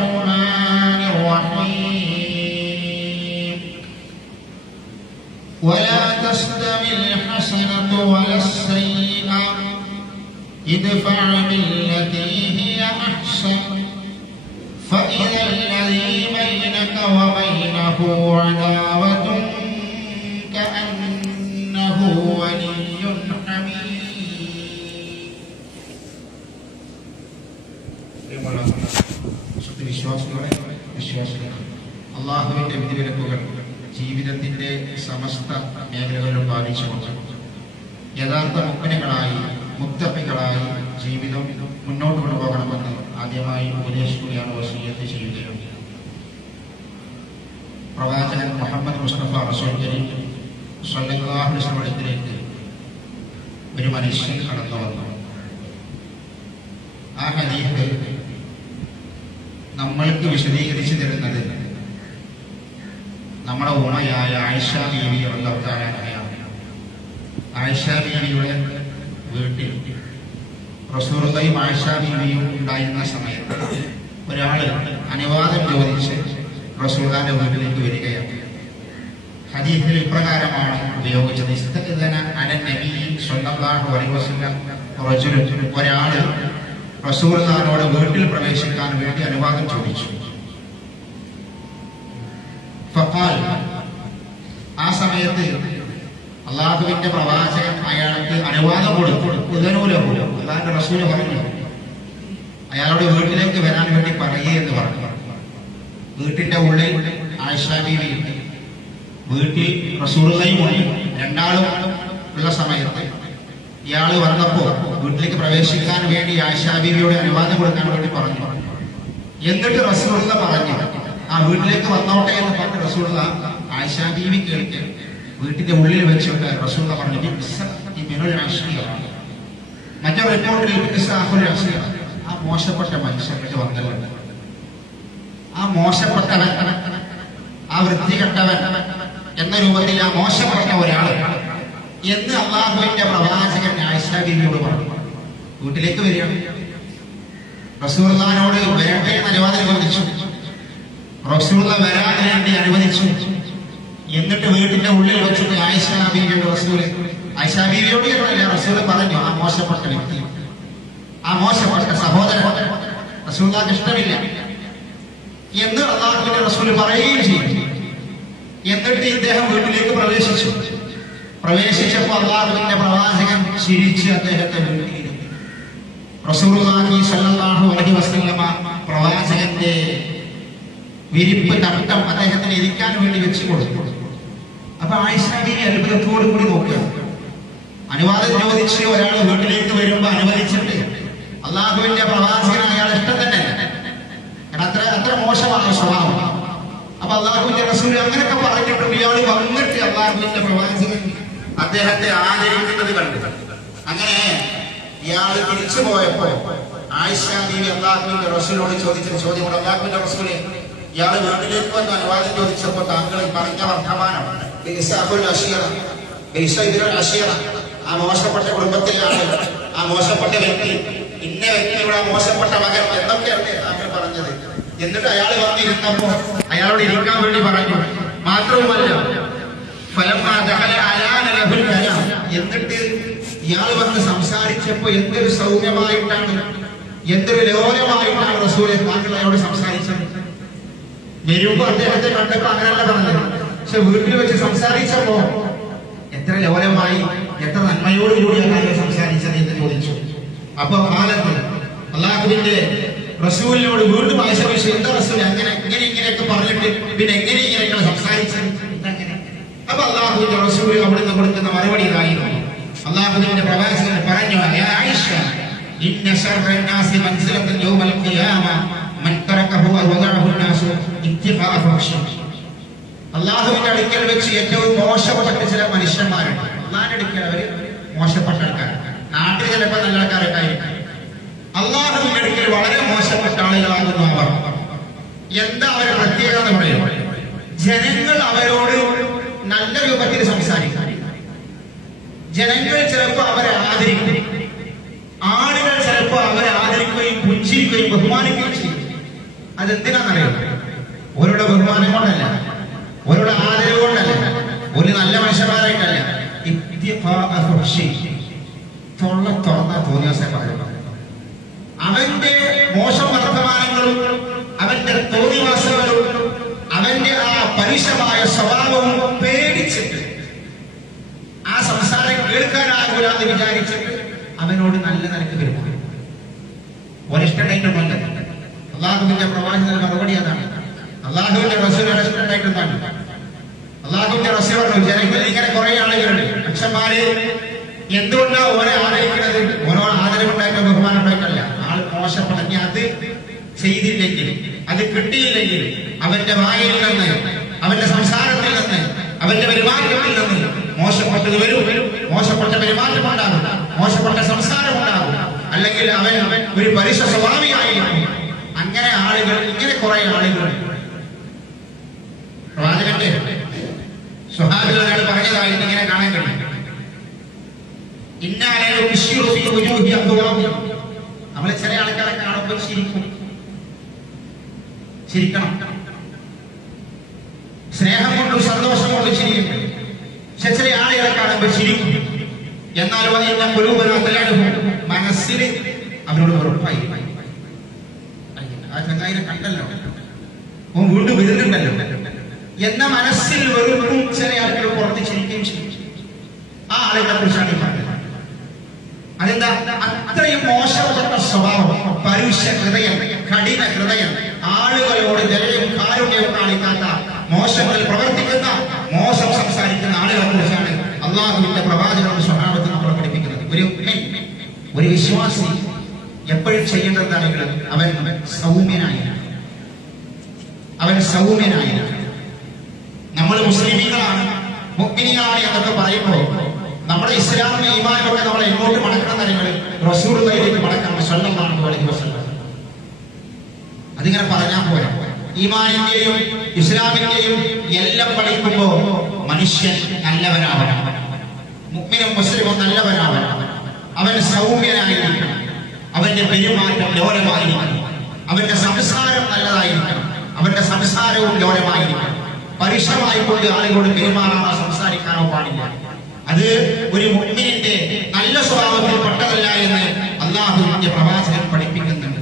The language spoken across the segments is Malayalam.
الرحمن الرحيم ولا تستوي الحسنة ولا السيئة ادفع بالتي هي أحسن فإذا الذي بينك وبينه عداوة كأنه ولي حميم. വിശ്വാസികളെ അള്ളാഹുവിന്റെ വിധിവിലക്കുകൾ ജീവിതത്തിന്റെ സമസ്ത മേഖലകളിലും പാലിച്ചുകൊണ്ട് യഥാർത്ഥ മുഅ്മിനുകളായി മുത്തഖികളായി ജീവിതം മുന്നോട്ട് കൊണ്ടുപോകണമെന്ന് ആദ്യമായി ഉപദേശിക്കുകയാണ്, വസിയ്യത്ത് ചെയ്യുകയാണ്. പ്രവാചകൻ മുഹമ്മദ് മുസ്തഫ റസൂൽ കരീം സ്വല്ലല്ലാഹു അലൈഹി വസല്ലമയിലേക്ക് ഒരു മനുഷ്യൻ കടന്നു വന്നു. ആ ഹദീസ് നമ്മൾക്ക് വിശദീകരിച്ചു തരുന്നത് നമ്മുടെ ഉമ്മയായ ആയിഷ ബീവി റളിയല്ലാഹു തആല അൻഹയാണ്. ആയിഷ ബീവിയുടെ വീട്ടിൽ റസൂലുള്ളാഹിയും ആയിഷ ബീവിയും ഉണ്ടായിരുന്ന സമയത്ത് ഒരാൾ അനുവാദം ചോദിച്ച് റസൂലുള്ളാഹിന്റെ വീട്ടിലേക്ക് വരികയാണ്. ഹദീസിൽ ഇപ്രകാരമാണ് ഉപയോഗിച്ചത്: ഇസ്തഅ്ദന അലൻ നബി സ്വല്ലല്ലാഹു അലൈഹി വസല്ലം റജുലുൻ, ഒരാൾ റസൂലുള്ളാഹിയോട് വീട്ടിൽ പ്രവേശിക്കാൻ വേണ്ടി അനുവാദം ചോദിച്ചു. ഫഖാൽ, ആ സമയത്ത് അള്ളാഹുവിന്റെ പ്രവാചകൻ അയാൾക്ക് അനുവാദം കൊടുത്തു. അള്ളാഹുവിന്റെ റസൂൽ പറഞ്ഞു, അയാളുടെ വീട്ടിലേക്ക് വരാൻ വേണ്ടി പറയേ എന്ന് പറഞ്ഞു. വീട്ടിന്റെ ഉള്ളിൽ ആയിഷ ബീവി, വീട്ടിൽ റസൂലുള്ളാഹിയും ഉണ്ട്. രണ്ടാളും ഉള്ള സമയത്ത് ഇയാൾ വന്നപ്പോ വീട്ടിലേക്ക് പ്രവേശിക്കാൻ വേണ്ടി ആയിഷ ബീവിയോട് അനുവാദം കൊടുക്കാൻ വേണ്ടി പറഞ്ഞു. എന്നിട്ട് റസൂലുള്ളാഹി പറഞ്ഞു, ആ വീട്ടിലേക്ക് വന്നോട്ടെ എന്ന് പറഞ്ഞ് റസൂലുള്ളാഹി ആയിഷ ബീവി കേൾക്ക് വീട്ടിന്റെ ഉള്ളിൽ വെച്ചുകൊണ്ട് റസൂലുള്ളാഹി പറഞ്ഞു, മറ്റൊരു റിപ്പോർട്ടിൽ ആ മോശപ്പെട്ട മനുഷ്യർക്ക് വന്നല്ലോ, ആ മോശപ്പെട്ടവൻ, ആ വൃത്തികെട്ടവൻ എന്ന രൂപത്തിൽ ആ മോശപ്പെട്ട ഒരാൾ എന്ന് അള്ളാഹുവിന്റെ പ്രവാചകൻ ആയിഷ ബീവിയോട് പറഞ്ഞു. വീട്ടിലേക്ക് വരികയാണ്. റസൂലുള്ളാഹിയോട് വരട്ടെ എന്ന് അനുവാദം ചോദിച്ചു. റസൂലുള്ളാഹി വരാൻ വേണ്ടി അനുവദിച്ചു. എന്നിട്ട് വീട്ടിന്റെ ഉള്ളിൽ വെച്ചിട്ട് ആയിഷ ബീവിയോട് ആയിഷ ബീവിയോട് റസൂല് പറഞ്ഞു, ആ മോശപ്പെട്ട വ്യക്തി, ആ മോശപ്പെട്ട സഹോദരൻ റസൂലുള്ളാഹിക്ക് ഇഷ്ടമില്ല എന്ന് അള്ളാഹുവിന്റെ റസൂല് പറയുകയും ചെയ്തു. എന്നിട്ട് ഇദ്ദേഹം വീട്ടിലേക്ക് പ്രവേശിച്ചപ്പോൾ അള്ളാഹുവിന്റെ പ്രവാചകൻ ചിരിച്ച് അദ്ദേഹത്തെ വീട്ടിലിരുത്തി. റസൂലുള്ളാഹി സ്വല്ലല്ലാഹു അലൈഹി വസല്ലമ പ്രവാചകന്റെ വിരിപ്പ് തട്ടം അദ്ദേഹത്തിന് ഇരിക്കാൻ വേണ്ടി വെച്ചു കൊടുത്തു. അപ്പൊ ആയിഷ ബീവി അത്ഭുതത്തോടു കൂടി നോക്കുക. അനുവാദം ചോദിച്ച് ഒരാൾ വീട്ടിലേക്ക് വരുമ്പോ അനുവദിച്ചിട്ട് അള്ളാഹുവിന്റെ പ്രവാചകൻ അയാൾ ഇഷ്ടം തന്നെ അത്ര മോശമാണ് സ്വഭാവം. അപ്പൊ അള്ളാഹുവിന്റെ റസൂൽ അങ്ങനെയൊക്കെ പറഞ്ഞിട്ടും ഇയാൾ വന്നിട്ട് അള്ളാഹുവിന്റെ പ്രവാചകൻ അദ്ദേഹത്തെ ആദരിക്കുന്നത് കണ്ടു. അങ്ങനെ ഇയാൾ തിരിച്ചു പോയപ്പോ ആയിഷ ബീവി അള്ളാഹുവിന്റെ റസൂലിനോട് ചോദിച്ച ചോദ്യമാണ്, അള്ളാഹുവിന്റെ റസൂലെ, ഇയാൾ വീട്ടിലേക്ക് വന്ന് അനുവാദം ചോദിച്ചപ്പോ താങ്കൾ പറഞ്ഞ വർത്തമാനം ആ മോശപ്പെട്ട കുടുംബത്തിലാണ്, ആ മോശപ്പെട്ട വ്യക്തി, ഇന്ന വ്യക്തിയുടെ മോശപ്പെട്ട മകൻ എന്നൊക്കെയാണ് താങ്കൾ പറഞ്ഞത്. എന്നിട്ട് അയാൾ വന്നിരുന്നപ്പോ അയാളോട് ഇരിക്കാൻ വേണ്ടി പറഞ്ഞു. മാത്രവുമല്ല, എന്നിട്ട് ഇയാൾ വന്ന് സംസാരിച്ചപ്പോ എന്തൊരു സൗമ്യമായിട്ടാണ്, എന്തൊരു ലോലമായിട്ടാണ് റസൂലെ താങ്കൾ അയാളോട് സംസാരിച്ചത്. വരുമ്പോ അദ്ദേഹത്തെ കണ്ടപ്പോ അങ്ങനെയല്ല പറഞ്ഞത്, പക്ഷെ വീട്ടിൽ വെച്ച് സംസാരിച്ചപ്പോ എത്ര ലോലമായി, എത്ര നന്മയോടുകൂടിയാണ് സംസാരിച്ചത് എന്ന് ചോദിച്ചു. അപ്പൊ കാലത്ത് അള്ളാഹുവിന്റെ റസൂലിനോട് വീണ്ടും ആയിഷ എന്താ റസൂൽ ഇങ്ങനെയൊക്കെ പറഞ്ഞിട്ട് പിന്നെ ഇങ്ങനെയൊക്കെ സംസാരിച്ചത് ഇതങ്ങനെ. അപ്പൊ അള്ളാഹുവിന്റെ റസൂൽ അവിടുന്ന് കൊടുക്കുന്ന മറുപടി ഇതായിരുന്നു. അള്ളാഹുവിന്റെ പ്രവാചകൻ പറഞ്ഞു, ആയിഷ, ഇന്ന ശർറന്നാസി മൻസിലത്തൻ യൗമൽ ഖിയാമ മൻ തറകഹു വദഅഹു الناس ഇത്തിഖാഅ ഫഹ്ശ. അള്ളാഹുവിന്റെ അടുക്കൽ വെച്ച് ഏറ്റവും മോശപ്പെട്ട ചില മനുഷ്യന്മാരുണ്ട്. അള്ളാഹിന്റെ അടുക്കൽ അവര് മോശപ്പെട്ട ആൾക്കാരാണ്. നാട്ടിൽ ചിലപ്പോൾ നല്ല ആൾക്കാരൊക്കെ ആയിരിക്കും. അള്ളാഹുവിന്റെ അടുക്കൽ വളരെ മോശപ്പെട്ട ആളുകളാകുന്നു അവർ. എന്താ അവരുടെ പ്രത്യേകത എന്ന് പറയുന്നത്? ജനങ്ങൾ അവരോട് നല്ല രൂപത്തിൽ സംസാരിക്കും. ജനങ്ങൾ ചിലപ്പോൾ അവരെ ആദരിക്കും. ആളുകൾ ചിലപ്പോൾ അവരെ ആദരിക്കുകയും പുച്ഛിക്കുകയും ബഹുമാനിക്കുകയും ചെയ്യും. അതെന്തിനാണെന്നറിയാം? ഓരോടെ ബഹുമാനം കൊണ്ടല്ല, ഓരോടെ ആദരവ് കൊണ്ടല്ല, ഒരു നല്ല മനുഷ്യന്മാരായിട്ടല്ല. തൊള്ള തുറന്ന തോന്നിയാസെ പറയുന്നത് അവന്റെ മോശം വർത്തമാനങ്ങളും അവന്റെ തോന്നിവാസങ്ങളും അവന്റെ ആ പരുഷമായ സ്വഭാവവും പേടിച്ചിട്ട് ആ സംസാരം കേൾക്കാനാകൂല എന്ന് വിചാരിച്ചിട്ട് അവനോട് നല്ല നിലക്ക് പെരുമാറും. ഒരിഷ്ടമായിട്ടൊന്നുമല്ല. അള്ളാഹുവിന്റെ പ്രവാചകന്റെ മറുപടി അതാണ്. അള്ളാഹുവിന്റെ റസൂലിന്റെ ഇഷ്ടമായിട്ടൊന്നാണ്. അള്ളാഹുവിന്റെ റസൂൽ പറഞ്ഞു, ജനങ്ങളിൽ ഇങ്ങനെ കുറെ ആളുകളുണ്ട്, അച്ഛന്മാര് എന്തുകൊണ്ടാണ് ഓരോ ആദരിക്കുന്നത്? ഓരോ ആദരവുണ്ടായിട്ട് ബഹുമാനമുണ്ടായിട്ടല്ല. ആൾ മോശപ്പെട്ട അത് ചെയ്തില്ലെങ്കിൽ, അത് കിട്ടിയില്ലെങ്കിൽ അവന്റെ വായിൽ നിന്ന്, അവന്റെ സംസാരത്തിൽ നിന്ന്, അവന്റെ പെരുമാറ്റത്തിൽ നിന്ന് മോശപ്പെട്ടത് വരും. മോശപ്പെട്ട പെരുമാറ്റം ഉണ്ടാകും, മോശപ്പെട്ട സംസാരം ഉണ്ടാകും, അല്ലെങ്കിൽ അവൻ ഒരു പരുഷ സ്വഭാവിയായിരിക്കും. അങ്ങനെ ആളുകൾ, ഇങ്ങനെ കുറെ ആളുകൾ പ്രവാചകന്റെ സ്വഹാബികളാണ് പറഞ്ഞതായിട്ട് ഇങ്ങനെ കാണാൻ കഴിയും. നമ്മളെ ചില ആൾക്കാരെ കാണുമ്പോൾ ചിരിക്കണം, സ്നേഹം കൊണ്ടും സന്തോഷം കൊണ്ടും ചിരിക്കും. പക്ഷെ ചില ആളുകളെ കാണുമ്പോൾ ചിരിക്കും, എന്നാലും മനസ്സിൽ അവരോട് ഉറപ്പായി. ആ ചങ്ങായിനെ കണ്ടല്ലോ, വീണ്ടും വരുന്നുണ്ടല്ലോ എന്ന മനസ്സിൽ വെറുപ്പും ചില ആളുകൾ പുറത്ത് ചിരിക്കുകയും ചെയ്യും. ആ ആളുകളെ കുറിച്ചാണ് പറഞ്ഞത്. അതെന്താ? അത്രയും മോശപ്പെട്ട സ്വഭാവം, പരുഷ ഹൃദയം, കഠിന ഹൃദയം, ആളുകളോട് ദയയും കാരുണ്യവും കാണിക്കാത്ത, മോശങ്ങളിൽ പ്രവർത്തിക്കുന്ന, മോശം സംസാരിക്കുന്ന ആളുകളെ കുറിച്ചാണ് അള്ളാഹുവിന്റെ പ്രവാചകരുടെ സ്വഭാവത്തിൽ നമ്മൾ പഠിപ്പിക്കുന്നത്. ഒരു വിശ്വാസി എപ്പോഴും ചെയ്യേണ്ടതാണെങ്കിൽ അവൻ സൗമ്യനായിരിക്കണം. അവൻ സൗമ്യനായിരിക്കണം. നമ്മൾ മുസ്ലിമീങ്ങളാണ്, മുഅ്മിനീങ്ങളാണ് എന്നൊക്കെ പറയുമ്പോൾ നമ്മുടെ ഇസ്ലാമിന്റെ ഈമാനൊക്കെ നമ്മളെ എങ്ങോട്ട് മടക്കണം എന്നറിയുന്നത് റസൂലുള്ളാഹിയിലേക്ക് മടക്കണം. സ്വല്ലല്ലാഹു അലൈഹി വസല്ലം. അതിങ്ങനെ പറഞ്ഞാൽ പോരാ. ഈമാനിന്റെയും ഇസ്ലാമിന്റെയും എല്ലാം പഠിക്കുമ്പോ മനുഷ്യൻ നല്ലവനാവണം, മുഅ്മിനും മുസ്ലിമും നല്ലവനാവണം. അവൻ സൗമ്യനായിരിക്കണം, അവന്റെ പെരുമാറ്റം ലോലമായിരിക്കണം, അവന്റെ സംസാരം നല്ലതായിരിക്കണം, അവന്റെ സംസാരവും ലോലമായിരിക്കണം. പരുഷമായിക്കൊണ്ട് ആളുകളോട് പെരുമാറാനോ സംസാരിക്കാനോ പാടില്ല. അത് ഒരു മുഅ്മിനിന്റെ നല്ല സ്വഭാവത്തിൽ പെട്ടതല്ല എന്ന് അള്ളാഹുവിന്റെ പ്രവാചകൻ പഠിപ്പിക്കുന്നുണ്ട്.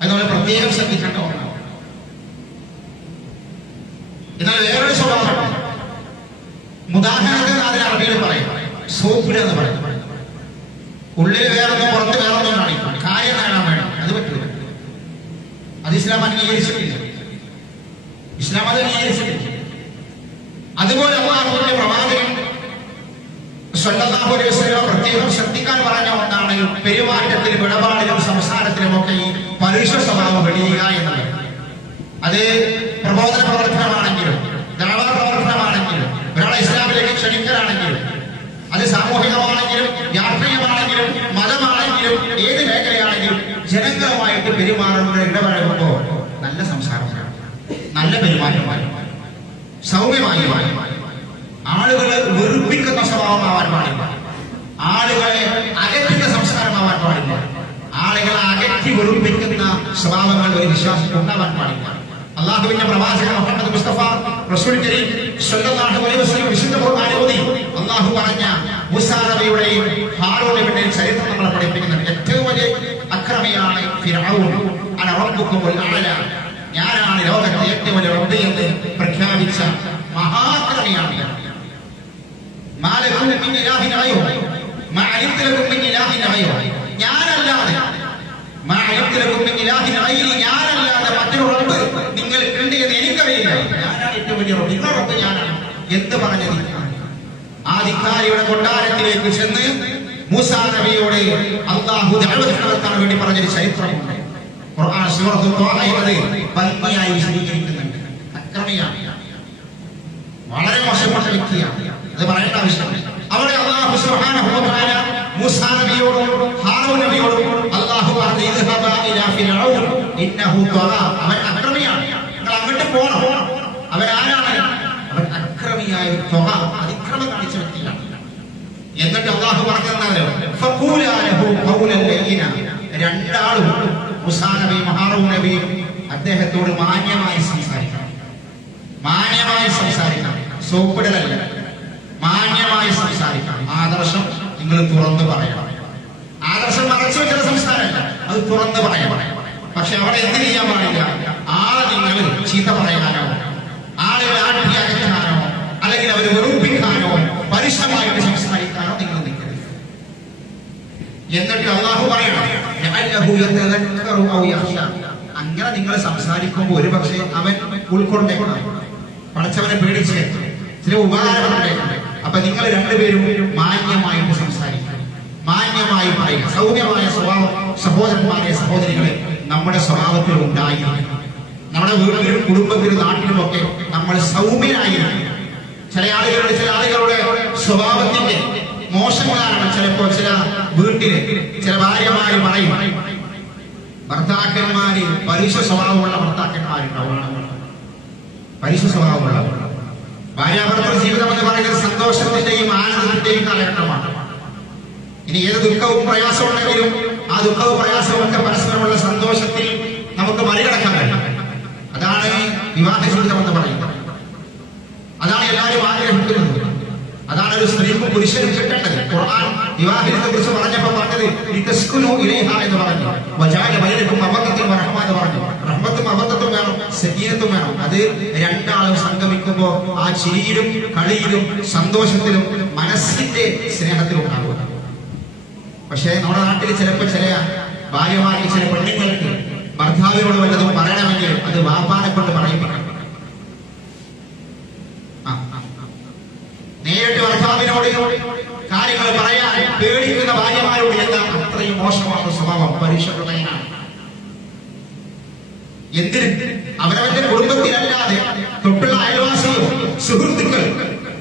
അതുപോലെ പ്രത്യേകം ശ്രദ്ധിക്കേണ്ട ഒന്നാണ്. എന്നാൽ വേറൊരു സ്വഭാവം, ഉദാഹരണത്തിന് അതിന് അറബിയിൽ പറയും സോപ്പിട എന്ന് പറയും. ഉള്ളിൽ വേറൊന്നും പുറത്ത് വേറൊന്നും കാണിക്കും, കാര്യം നേടാൻ വേണം. അത് പറ്റില്ല, അത് ഇസ്ലാം അംഗീകരിച്ചിട്ടില്ല. ഇസ്ലാം അത് അംഗീകരിച്ചിട്ടില്ല. അതുപോലെ അല്ലാഹുവിന്റെ പ്രവാചകൻ സ്വല്ലല്ലാഹു അലൈഹി വസല്ലം പ്രത്യേകം ശ്രദ്ധിക്കാൻ പറഞ്ഞ ഒന്നാണ് പെരുമാറ്റത്തിലും ഇടപാടിലും സംസാരത്തിലും ഒക്കെ ഈ പരുഷ സ്വഭാവം വെടിയുക എന്നത്. അത് പ്രബോധന പ്രവർത്തനമാണെങ്കിലും, ദഅവാ പ്രവർത്തനമാണെങ്കിലും, ഒരാളെ ഇസ്ലാമിലേക്ക് ക്ഷണിക്കലാണെങ്കിലും, അത് സാമൂഹികമാണെങ്കിലും, രാഷ്ട്രീയമാണെങ്കിലും, മതമാണെങ്കിലും, ഏത് മേഖലയാണെങ്കിലും ജനങ്ങളുമായിട്ട് പെരുമാറുമ്പോൾ ഇടപഴകുമ്പോൾ നല്ല സംസാരം, നല്ല പെരുമാറ്റമായി, സൗമ്യമായി, ആളുകളെ വെറുപ്പിക്കുന്ന സ്വഭാവമാവാൻ പാടില്ല, ആളുകളെ അകറ്റുന്ന സംസ്കാരമാവാൻ പാടില്ല, ആളുകളെ അകറ്റി വെറുപ്പിക്കുന്ന സ്വഭാവങ്ങൾ ഒരു വിശ്വാസത്തിൽ ഉണ്ടാവാൻ പാടില്ല. അള്ളാഹുവിന്റെ പ്രവാചകൻ മുഹമ്മദ് മുസ്തഫ റസൂൽ കരീം സ്വല്ലല്ലാഹു അലൈഹി വസല്ലം വിശുദ്ധ ഖുർആനിൽ ഓതി അള്ളാഹു പറഞ്ഞ മൂസാ നബിയുടെയും ഹാറൂൻ നബിയുടെയും ചരിത്രം നമ്മളെ പഠിപ്പിക്കുന്നുണ്ട്. ഏറ്റവും വലിയ അക്രമിയാണ് ഫിർഔൻ. അന റബ്ബുക്കുമുൽ അഅല, ഞാനാണ് ലോകത്തെ ഏറ്റവും വലിയ റബ്ബ് എന്ന് പ്രഖ്യാപിച്ച മഹാക്രമിയാണ്. മാലക്കും മിൻ ഇലാഹിൻ ഗൈറു മാ അലിംതു ലക്കും മിൻ ഇലാഹിൻ ഗൈറു, ഞാനല്ലാതെ മാ അലിംതു ലക്കും മിൻ ഇലാഹിൻ ഗൈറു, ഞാനല്ലാതെ മറ്റൊരു റബ്ബ് നിങ്ങൾക്കുണ്ട് എന്ന് എനിക്കറിയില്ല. ഞാനാണ് ഏറ്റവും വലിയ റബ്ബ്, നിങ്ങളുടെ റബ്ബ് ഞാനാണ് എന്ന് പറഞ്ഞത്. ആ ധിക്കാരിയുടെ കൊട്ടാരത്തിലേക്ക് ചെന്ന് മൂസാ നബിയോട് അല്ലാഹു ദഅവത്ത് നടത്താൻ വേണ്ടി പറഞ്ഞൊരു ചരിത്രമുണ്ട്. ഖുർആൻ സൂറത്തുൽ ത്വാഹയിൽ അത് ഭംഗിയായി വിശദീകരിക്കുന്നുണ്ട്. അക്രമിയാണ്, വളരെ മോശപ്പെട്ട വ്യക്തിയാണ്, അത് പറയേണ്ട ആവശ്യമില്ല. അവിടെ അല്ലാഹു സുബ്ഹാനഹു വ തആല മൂസാ നബിയോടും ഹാറൂൻ നബിയോടും അല്ലാഹു പറഞ്ഞു ഇദ്ഹബ ഇലാ ഫിർഔൻ ഇന്നഹു തഗാ, അവൻ അക്രമിയാണ്, നിങ്ങൾ അങ്ങോട്ട് പോകണം. അവൻ ആരാണ്? അവൻ അക്രമിയായ തഗാ, അതിക്രമം കാണിച്ച വ്യക്തിയാണ്. എന്നിട്ട് അല്ലാഹു പറഞ്ഞല്ലോ ഫഖൂലാ ലഹു ഖൗലൻ ലയ്യിന, രണ്ടാളും മൂസാ നബിയും ഹാറൂൻ നബിയും അദ്ദേഹത്തോട് മാന്യമായി സംസാരിക്കണം. മാന്യമായി സംസാരിക്കണം, സോപ്പിടലല്ല, മാന്യമായി സംസാരിക്കണം. ആദർശം നിങ്ങൾ തുറന്നു പറയണം. ആദർശം മറച്ചു വെക്കുന്ന സംസാരമല്ല, അത് തുറന്നു പറയണം. പക്ഷെ അവിടെ എന്ത് ചെയ്യാൻ പാടില്ല? ആളെ നിങ്ങൾ ചീത്ത പറയാനോ, ആളുകളെ ആട്ടി അകറ്റാനോ, അല്ലെങ്കിൽ അവരെ വെറുപ്പിക്കാനോ, പരുഷമായിട്ട് സംസാരിക്കാനോ നിങ്ങൾ നിൽക്കരുത്. എന്നിട്ട് അല്ലാഹു പറയണം, അങ്ങനെ നിങ്ങൾ സംസാരിക്കുമ്പോൾ ഒരു പക്ഷേ അവൻ ഉൾക്കൊണ്ടേക്കണം, പടച്ചവനെ പേടിച്ച് ചില ഉപകാരങ്ങളുണ്ടായിട്ടുണ്ട്. അപ്പൊ നിങ്ങൾ രണ്ടുപേരും മാന്യമായിട്ട് സംസാരിക്കണം, മാന്യമായി പറയുക. സൗമ്യമായ സ്വഭാവം സഹോദരന്മാരെ സഹോദരികളെ നമ്മുടെ സ്വഭാവത്തിൽ ഉണ്ടായിരിക്കണം. നമ്മുടെ വീട്ടിലും കുടുംബത്തിലും നാട്ടിലുമൊക്കെ നമ്മൾ സൗമ്യനായിരിക്കണം. ചില ആളുകളുടെ സ്വഭാവത്തിന്റെ മോശം കാരണം ചിലപ്പോൾ ചില വീട്ടില് ചില ഭാര്യമാര് പറയും, ഭർത്താക്കന്മാര് പരുഷ സ്വഭാവമുള്ള ഭർത്താക്കന്മാരുണ്ടാവും. പരുഷ സ്വഭാവമുള്ള ഭാര്യാഭർത്തൃ ജീവിതം എന്ന് പറയുന്നത് സന്തോഷത്തിന്റെയും ആനന്ദത്തിന്റെയും കാലഘട്ടമാണ്. ഇനി ഏത് ദുഃഖവും പ്രയാസവും ഉണ്ടെങ്കിലും ആ ദുഃഖവും പ്രയാസവും ഒക്കെ പരസ്പരമുള്ള സന്തോഷത്തിൽ നമുക്ക് മറികടക്കാൻ കഴിയും. അതാണ് വിവാഹ ജീവിതം എന്ന് പറയുന്നത്. അതാണ് എല്ലാവരും ആഗ്രഹിക്കുന്നത്. അതാണ് ഒരു സ്ത്രീക്കും പുരുഷനും കിട്ടേണ്ടത്. ഖുർആൻ വിവാഹത്തെ കുറിച്ച് പറഞ്ഞപ്പോൾ പറഞ്ഞത് എന്ന് പറഞ്ഞു. വജാല ബൈനക്കും അബദ്ധത്തും റഹ്മ എന്ന് പറഞ്ഞു. റഹ്മത്തും അബദ്ധത്തും വേണം, സകീനത്തും വേണം. അത് രണ്ടാളും സംഗമിക്കുമ്പോ ആ ചിരിയിലും കളിയിലും സന്തോഷത്തിലും മനസ്സിന്റെ സ്നേഹത്തിലും ഉണ്ടാകുക. പക്ഷേ നമ്മുടെ നാട്ടിൽ ചിലപ്പോൾ ചില ഭാര്യമാർക്ക്, ചില പെണ്ണുങ്ങൾക്ക് ഭർത്താവിനോട് വല്ലതും പറയണമെങ്കിൽ അത് വാപ്പാനെ കൊണ്ട് പറയിപ്പിക്കണം. നേരിട്ട് ഭർത്താവിനോട് കാര്യങ്ങൾ പറയാൻ പേടിക്കുന്ന ഭാര്യമാരോട് എന്താ അത്രയും മോശമാണ് സ്വഭാവം, പരുഷപ്രമേയനാണ്. എന്തിന്? അവരവന്റെ കുടുംബത്തിലല്ലാതെ തൊട്ടുള്ള അയൽവാസിയോ സുഹൃത്തുക്കൾ,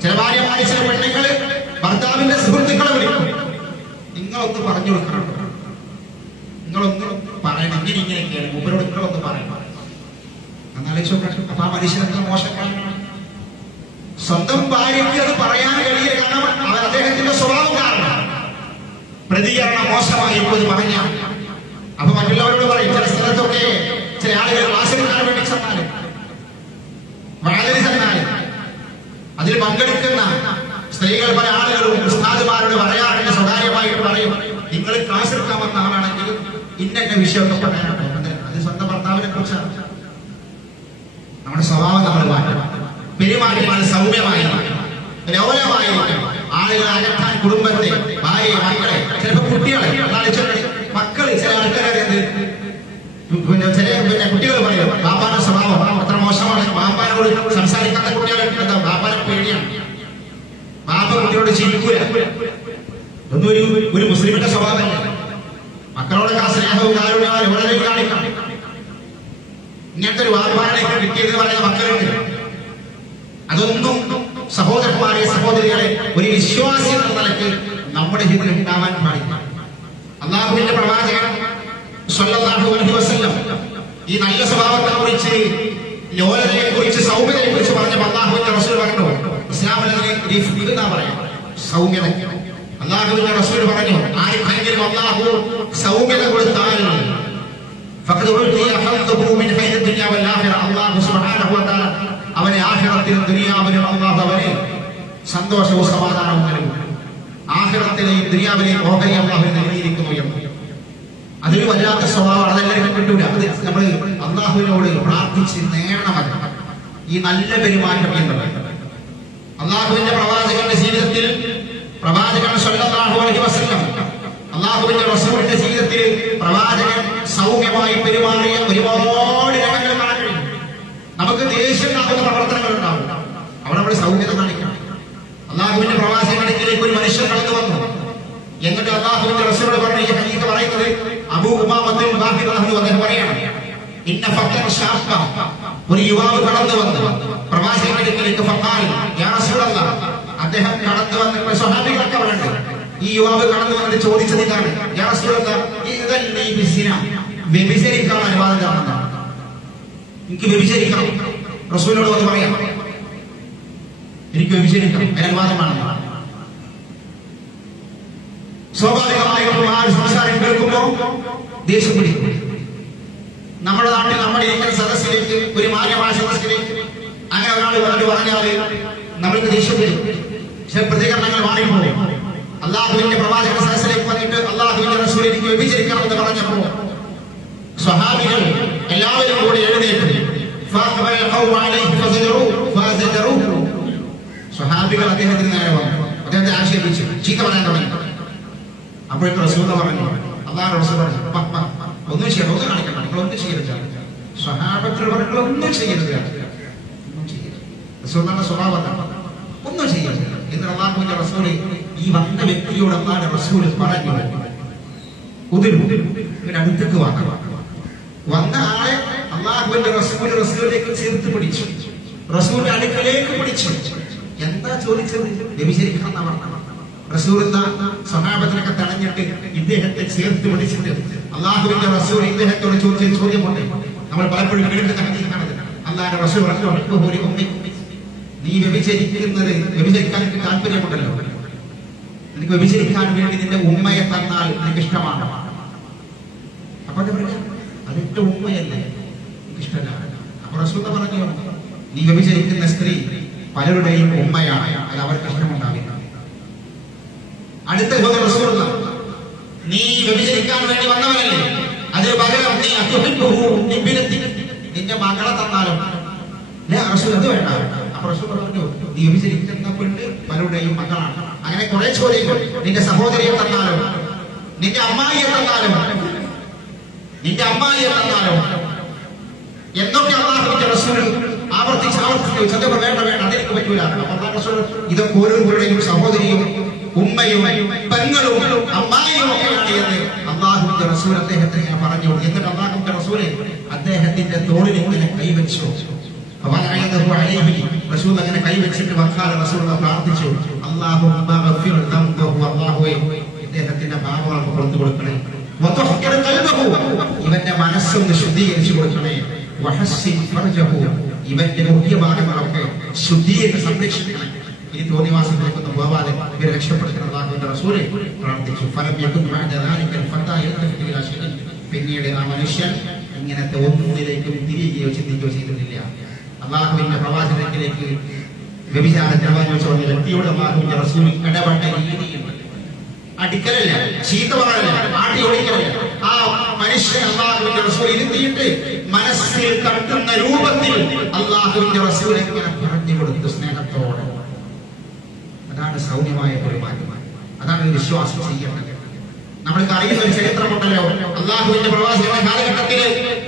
ചില ഭാര്യമാര് ചില പെണ്ണുങ്ങള് ഭർത്താവിന്റെ സുഹൃത്തുക്കളെ വിളിക്കും. നിങ്ങളൊന്ന് പറഞ്ഞു കൊടുക്കണം, നിങ്ങളൊന്ന് പറയണം, ഇങ്ങനെയൊക്കെയാണ് മൂപ്പരോട് നിങ്ങളൊന്ന് പറയണം. എന്നാലും അപ്പൊ ആ മനുഷ്യനൊക്കെ മോശക്കാരനാണ്. സ്വന്തം ഭാര്യയ്ക്ക് അത് പറയാൻ കഴിയില്ല, കാരണം അവർ അദ്ദേഹത്തിന്റെ സ്വഭാവം കാരണം പ്രതികരണം മോശമായിരിക്കും അത് പറഞ്ഞ. അപ്പൊ മറ്റുള്ളവരോട് പറയും. ചില സ്ഥലത്തൊക്കെ ചില ആളുകൾ ക്ലാസ്സിലെടുക്കാൻ വേണ്ടി ചെന്നാലും വളരെ ചെന്നാലും അതിൽ പങ്കെടുക്കുന്ന സ്ത്രീകൾ പല ആളുകളും ഉസ്താദുമാരോട് പറയാറുണ്ട്, സ്വകാര്യമായിട്ട് പറയും, നിങ്ങൾ ക്ലാസ് എടുക്കാൻ വന്ന ആളാണെങ്കിൽ ഇന്ന വിഷയമൊക്കെ പറയാനുണ്ട്. അത് സ്വന്തം ഭർത്താവിനെ കുറിച്ചാണ്. നമ്മുടെ സ്വഭാവം നമ്മൾ മാറ്റണം. പെരുമാറ്റമാണ് സൗമ്യമായിരിക്കണം, ലോലമായിരിക്കണം. ആളുകളെ അകറ്റാൻ കുടുംബത്തെ, ഭാര്യയെ, മക്കളെ, ചിലപ്പോ കുട്ടികളെ, മക്കള് ചില ആൾക്കാരെ ചില കുട്ടികൾ പറയും ബാപ്പാന്റെ സ്വഭാവം അത്ര മോശമാണ്, ബാപ്പാനോട് സംസാരിക്കാത്ത കുട്ടികളെ എന്താ ബാപ്പാനെ പേടിയാണ്, ബാപ്പ കുട്ടിയോട് ചിരിക്കൂല. ഒന്നും ഒരു മുസ്ലിമിന്റെ സ്വഭാവമല്ല. മക്കളോടൊക്കെ സ്നേഹവും കാരുണ്യവും വളരെ കാണിക്കണം. ഇങ്ങനത്തെ ഒരു വാപ്പാനെ കിട്ടിയത് പറയുന്ന മക്കളുണ്ട്. അതൊന്നും സഹോദരന്മാരെ സഹോദരികളെ ഒരു വിശ്വാസി എന്ന നിലയ്ക്ക് നമ്മുടെ ജീവിതത്തിൽ ഉണ്ടാവാൻ പാടില്ല. അല്ലാഹുവിന്റെ പ്രവാചകൻ സ്വല്ലല്ലാഹു അലൈഹി വസല്ലം ഈ നല്ല സ്വഭാവത്തെ കുറിച്ച്, ലോലതയെ കുറിച്ച്, സൗമ്യതയെ കുറിച്ച് പറഞ്ഞപ്പോൾ അല്ലാഹുവിന്റെ റസൂൽ പറഞ്ഞു, ഇസ്ലാമിലെ റിഫ്ഖ് എന്നാ പറയാം, സൗമ്യത. അല്ലാഹുവിന്റെ റസൂൽ പറഞ്ഞു, ആർക്കെങ്കിലും അല്ലാഹു സൗമ്യത കൊടുത്താൽ അല്ലാഹു സുബ്ഹാനഹു വ തആല അവനെ ആഖിറത്തിലും ദുനിയാവിലും അല്ലാഹു അവനെ സന്തോഷവും സമാധാനവും നൽകും. ആഖിറത്തിലെയും ദുനിയാവിലെയും ഓഹരി അല്ലാഹു നൽകിയിരിക്കുന്നു എന്ന്. അതൊരു വല്ലാത്ത സ്വഭാവമാണ്, അതെല്ലാവർക്കും കിട്ടൂല. അത് നമ്മൾ അല്ലാഹുവിനോട് പ്രാർത്ഥിച്ച് നേടണമല്ല ഈ നല്ല പെരുമാറ്റം എന്നുള്ളത്. അല്ലാഹുവിന്റെ പ്രവാചകന്റെ ജീവിതത്തിൽ, പ്രവാചകൻ സ്വല്ലല്ലാഹു അലൈഹി വസല്ലം അല്ലാഹുവിന്റെ റസൂലിന്റെ ജീവിതത്തിൽ പ്രവാചകൻ സൗമ്യമായി പെരുമാറിയ ഒരുപാട് രംഗങ്ങൾ കാണാൻ കഴിയും. നമുക്ക് ദേഷ്യമുണ്ടാകുന്ന പ്രവർത്തനങ്ങൾ ഉണ്ടാവും, അവിടെ നമ്മൾ സൗമ്യത കാണിക്കണം. അല്ലാഹുവിന്റെ പ്രവാചകനിലേക്ക് ഒരു മനുഷ്യൻ കടന്നു വന്നു. എന്നിട്ട് അല്ലാഹുവിന്റെ റസൂൽ പറഞ്ഞു, ഈ ഹദീസ് പറയുന്നത് അബൂ ഉമാമത്തുൽ ബാഹിർ റളിയല്ലാഹു അൻഹു പറയാണ്, ഇന്ന ഫഖർ ഷാഫ, ഒരു യുവാവ് കടന്നു വന്നു പ്രവാചകനിലേക്ക്. ഫഖാൽ യാ റസൂലല്ലാഹ്, അദ്ദേഹം കടന്നു വന്ന സ്വഹാബികളൊക്കെ അവിടെ ഉണ്ട്. ഈ യുവാവ് കടന്നു വന്നിട്ട് ചോദിച്ചത് ഇതാണ്, യാ റസൂലല്ലാഹ് ഇദൻ ലീ ബിസിന, വ്യഭിചരിക്കാൻ അനുവാദം തരണം, എനിക്ക് വ്യഭിചരിക്കണം. റസൂലിനോട് വന്ന് പറയാം, എനിക്ക് വ്യഭിചരിക്കണം, അനുവാദമാണ്. സ്വാഭാവികമായിട്ടും ആ സംസാരം കേൾക്കുമ്പോൾ ദേഷ്യം പിടിക്കും. നമ്മുടെ നാട്ടിൽ നമ്മൾ ഇരിക്കുന്ന സദസ്സിലേക്ക്, ഒരു മാന്യമായ സദസ്സിലേക്ക് അങ്ങനെ ഒരാൾ വന്നിട്ട് പറഞ്ഞാൽ നമ്മൾക്ക് ദേഷ്യം വരും, ചില പ്രതികരണങ്ങൾ മാറിപ്പോകും. അള്ളാഹുവിന്റെ പ്രവാചക സദസ്സിലേക്ക് വന്നിട്ട് അള്ളാഹുവിന്റെ റസൂൽ എനിക്ക് വ്യഭിചരിക്കണമെന്ന് പറഞ്ഞപ്പോൾ സ്വഹാബികൾ എല്ലാവരും കൂടി എഴുന്നേറ്റ് സ്വഹാബികൾ അദ്ദേഹത്തിന് നേരെ വന്നു, അദ്ദേഹത്തെ ആക്ഷേപിച്ചു, ചീത്ത പറയാൻ തുടങ്ങി. അപ്പോഴേക്കും റസൂൽ പറഞ്ഞു, അള്ളാഹു റസൂൽ പറഞ്ഞു, ഒന്നും ചെയ്യരുത്, ഒന്നും കാണിക്കണം, നിങ്ങളൊന്നും ചെയ്യരുത്. സ്വഹാബത്തിൽ പറഞ്ഞു ഒന്നും ചെയ്യരുത്, റസൂലിന്റെ സ്വഭാവം ഒന്നും ചെയ്യരുത്. എന്ന് അള്ളാഹുവിന്റെ റസൂൽ ഈ വന്ന വ്യക്തിയോട് അള്ളാഹുവിന്റെ റസൂൽ പറഞ്ഞു, അടുത്തേക്ക് വന്ന ആളെ അള്ളാഹുവിന്റെ റസൂലിലേക്ക് ചേർത്ത് പിടിച്ചു, റസൂലിന്റെ അടുക്കലേക്ക് പിടിച്ചു. എന്താ ചോദിച്ചത്? വ്യഭിചരിക്കണം എന്നാ പറഞ്ഞത്. റസൂൽ സ്വഹാബത്തിനൊക്കെ തടഞ്ഞിട്ട് ഇദ്ദേഹത്തെ ചേർത്ത് പിടിച്ചിട്ട് അള്ളാഹുവിന്റെ റസൂൽ ഇദ്ദേഹത്തോട് ചോദിച്ച ചോദ്യമുണ്ട്, നമ്മൾ പലപ്പോഴും കേൾക്കുന്ന ഹദീസാണ്. അള്ളാഹുവിന്റെ റസൂൽ പറഞ്ഞു, നീ വ്യഭിചരിക്കാൻ എനിക്ക് താല്പര്യമുണ്ടല്ലോ, നിനക്ക് വ്യഭിചരിക്കാൻ വേണ്ടി നിന്റെ ഉമ്മയെ തന്നാൽ നിനക്ക് ഇഷ്ടമാണ്. അപ്പൊ അതെന്റെ ഉമ്മയല്ലേ, എനിക്ക് ഇഷ്ടമല്ല. അപ്പൊ റസൂൽ പറഞ്ഞു, നീ വ്യഭിചരിക്കുന്ന സ്ത്രീ പലരുടെയും ഉമ്മയാണ്, അത് അവർക്ക് ഇഷ്ടമുണ്ടാവില്ല. അടുത്ത റസൂൽ, നീ വ്യഭിചരിക്കാൻ വേണ്ടി വന്നവരല്ലേ, അത് പകരം നീ നിന്റെ മകളെ തന്നാലും റസൂൽ അത് വേണ്ട. അപ്പൊ റസൂൽ പറഞ്ഞു, നീ വ്യഭിചരിക്കുന്ന പെണ്ണ് പലരുടെയും മകളാണ്. അങ്ങനെ കുറെ ചോദ്യങ്ങൾ, നിന്റെ സഹോദരിയെ തന്നാലും, നിന്റെ അമ്മായിയെ തന്നാലും, നിന്റെ അമ്മായിയെ തന്നാലും എന്തൊക്കെ അള്ളാഹുവിന്റെ റസൂൽ ആവർത്തിച്ച് ചോദിച്ചത് വേണ്ട വേണ്ട, അതെനിക്ക് പറ്റൂല. ഇതൊക്കെ ഓരോരുത്തരുടെയും സഹോദരിയും ഉമ്മയും പെങ്ങളും അമ്മായിയും ഒക്കെയാണ് എന്ന് അള്ളാഹുവിന്റെ റസൂൽ അദ്ദേഹത്തെ പറഞ്ഞു. എന്നിട്ട് അള്ളാഹുവിന്റെ റസൂല് അദ്ദേഹത്തിന്റെ തോളിൽ ഇങ്ങനെ കൈവച്ചു. റസൂൽ അങ്ങനെ കൈവച്ചിട്ട് റസൂൽ പ്രാർത്ഥിച്ചു, അല്ലാഹുവേ ഇദ്ദേഹത്തിന്റെ പാപങ്ങളൊക്കെ പുറത്തു കൊടുക്കണേ, ഇവന്റെ മനസ്സൊന്ന് ശുദ്ധീകരിച്ചു കൊടുക്കണേ, ഇവന്റെ മുഖ്യഭാഗങ്ങളൊക്കെ ശുദ്ധീകരിച്ച് സംരക്ഷിക്കണം, ഇനി തോന്നിവാസത്തിലേക്കൊന്നും പോവാതെ ഇവരെ രക്ഷപ്പെടുത്തണം അല്ലാഹുവിന്റെ റസൂല് പ്രാർത്ഥിച്ചു. പിന്നീട് ആ മനുഷ്യൻ ഇങ്ങനത്തെ ഒന്നിലേക്കും തിരികെയോ ചിന്തിക്കുകയോ ചെയ്തിട്ടില്ല. അള്ളാഹുവിന്റെ പ്രവാചകത്തിലേക്ക് വ്യഭിചാരത്തിന് വെച്ച വ്യക്തിയോട് അള്ളാഹുവിന്റെ റസൂൽ ഇടപെട്ട രീതിയുണ്ട്. അടിക്കലല്ല, ചീത്ത പറയല്ല, ആട്ടി ഒളിക്കലല്ല. ആ മനുഷ്യൻ അള്ളാഹുവിന്റെ റസൂൽ ഇരുത്തിയിട്ട് മനസ്സിൽ തട്ടുന്ന രൂപത്തിൽ അള്ളാഹുവിന്റെ റസൂൽ ഇങ്ങനെ പറഞ്ഞു കൊടുത്തു സ്നേഹത്തോടെ. അതാണ് സൗമ്യമായ പെരുമാറ്റം, അതാണ് വിശ്വാസം ചെയ്യേണ്ടത്. നമ്മൾക്ക് അറിയുന്ന ഒരു ചരിത്രമുണ്ടല്ലോ, അള്ളാഹുവിന്റെ പ്രവാചകന്റെ കാലഘട്ടത്തിൽ